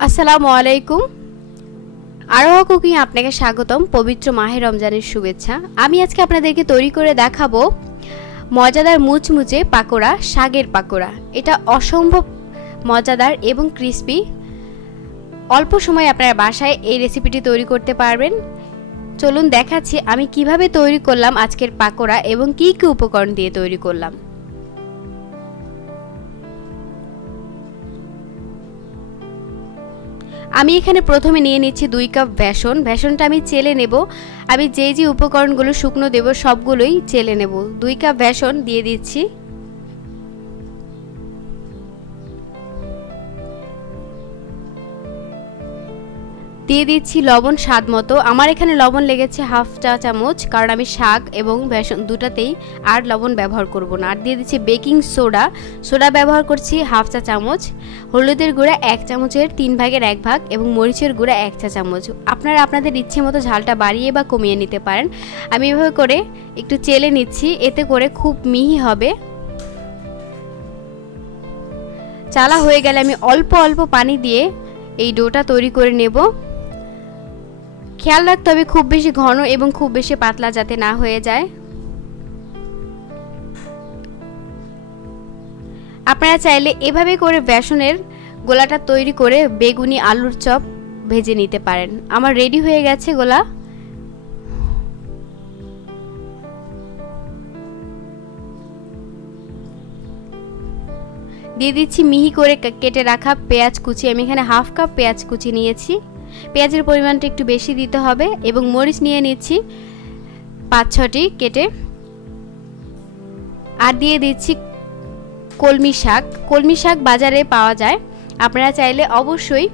আসসালামু আলাইকুম। আরোহা কুকিং আপনাকে স্বাগতম, পবিত্র মাহে রমজানের শুভেচ্ছা। আমি আজকে আপনাদেরকে তৈরি করে দেখাবো মজাদার মুচমুচে পাকোড়া, শাগের পাকোড়া। এটা অসম্ভব মজাদার এবং ক্রিস্পি। অল্প সময় আপনারা বাসায় এই রেসিপিটি তৈরি করতে পারবেন। চলুন দেখাচ্ছি আমি কীভাবে তৈরি করলাম আজকের পাকোড়া এবং কি কি উপকরণ দিয়ে তৈরি করলাম। আমি এখানে প্রথমে নিয়ে নিচ্ছি দুই কাপ বেসন। বেসনটা আমি চেলে নেব। আমি যে যে উপকরণগুলো শুকনো দেব, সবগুলোই চেলে নেব। দুই কাপ বেসন দিয়ে দিচ্ছি। দিয়ে দিচ্ছি লবণ স্বাদ মতো। আমার এখানে লবণ লেগেছে হাফ চা চামচ, কারণ আমি শাক এবং বেসন দুটাতেই আর লবণ ব্যবহার করব না। আর দিয়ে দিচ্ছি বেকিং সোডা। সোডা ব্যবহার করছি হাফ চা চামচ, হলুদের গুঁড়া এক চামচের, তিন ভাগের এক ভাগ এবং মরিচের গুঁড়া এক চা চামচ। আপনারা আপনাদের ইচ্ছে মতো ঝালটা বাড়িয়ে বা কমিয়ে নিতে পারেন। আমি এভাবে করে একটু চেলে নিচ্ছি, এতে করে খুব মিহি হবে। চালা হয়ে গেলে আমি অল্প অল্প পানি দিয়ে এই ডোটা তৈরি করে নেব। খেয়াল রাখতে হবে খুব বেশি ঘন এবং খুব বেশি পাতলা যাতে না হয়ে যায়। আপনারা চাইলে এভাবে করে বেসনের গোলাটা তৈরি করে বেগুনি আলুর চপ ভেজে নিতে পারেন। আমার রেডি হয়ে গেছে গোলা। দিয়ে দিচ্ছি মিহি করে কেটে রাখা পেঁয়াজ কুচি। আমি এখানে হাফ কাপ পেঁয়াজ কুচি নিয়েছি। পেঁয়াজের পরিমাণটা একটু বেশি দিতে হবে এবং মরিচ নিয়ে নিচ্ছি পাঁচ ছটি কেটে। আর দিয়ে দিচ্ছি কলমি শাক। কলমি শাক বাজারে পাওয়া যায়। আপনারা চাইলে অবশ্যই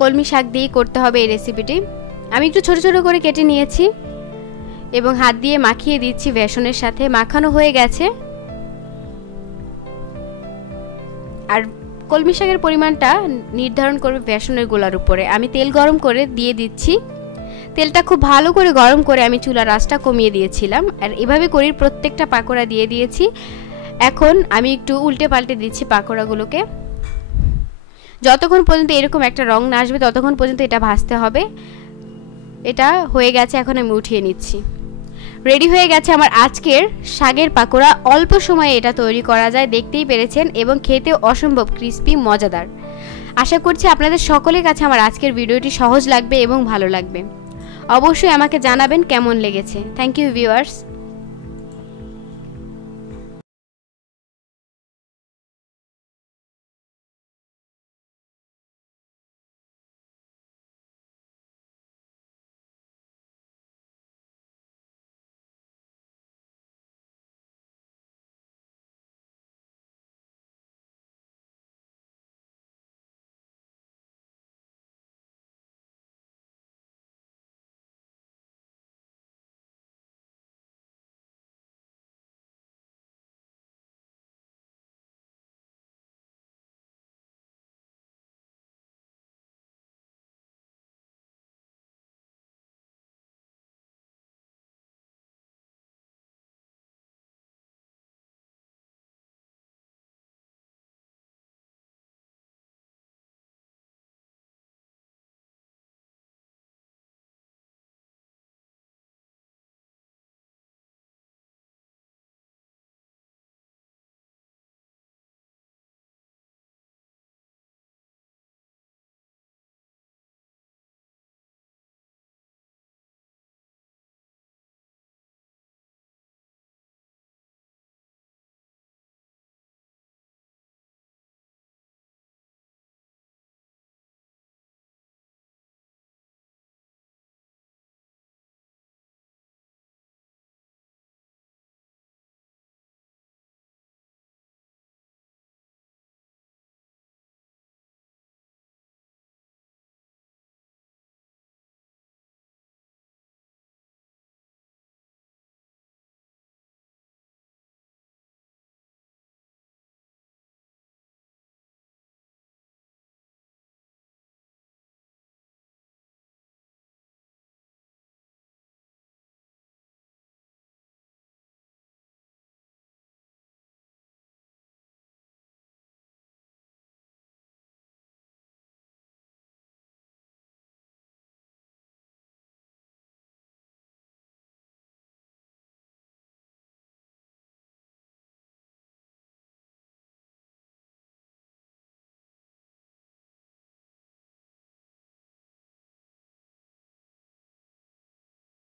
কলমি শাক দিয়েই করতে হবে এই রেসিপিটি আমি একটু ছোট ছোট করে কেটে নিয়েছি এবং হাত দিয়ে মাখিয়ে দিচ্ছি বেসনের সাথে। মাখানো হয়ে গেছে। আর কলমি শাকের পরিমাণটা নির্ধারণ করবে বেসনের গোলার উপরে। আমি তেল গরম করে দিয়ে দিচ্ছি। তেলটা খুব ভালো করে গরম করে আমি চুলার আঁচটা কমিয়ে দিয়েছিলাম। আর এভাবে করে প্রত্যেকটা পাকোড়া দিয়ে দিয়েছি। এখন আমি একটু উল্টে পাল্টে দিচ্ছি পাকোড়াগুলোকে। যতক্ষণ পর্যন্ত এরকম একটা রং না আসবে, ততক্ষণ পর্যন্ত এটা ভাজতে হবে। এটা হয়ে গেছে, এখন আমি উঠিয়ে নিচ্ছি। রেডি হয়ে গেছে আমার আজকের শাগের পাকোড়া। অল্প সময়ে এটা তৈরি করা যায়, দেখতেই পেরেছেন, এবং খেতে অসম্ভব ক্রিস্পি মজাদার। আশা করছি আপনাদের সকলের কাছে আমার আজকের ভিডিওটি সহজ লাগবে এবং ভালো লাগবে। অবশ্যই আমাকে জানাবেন কেমন লেগেছে। Thank you viewers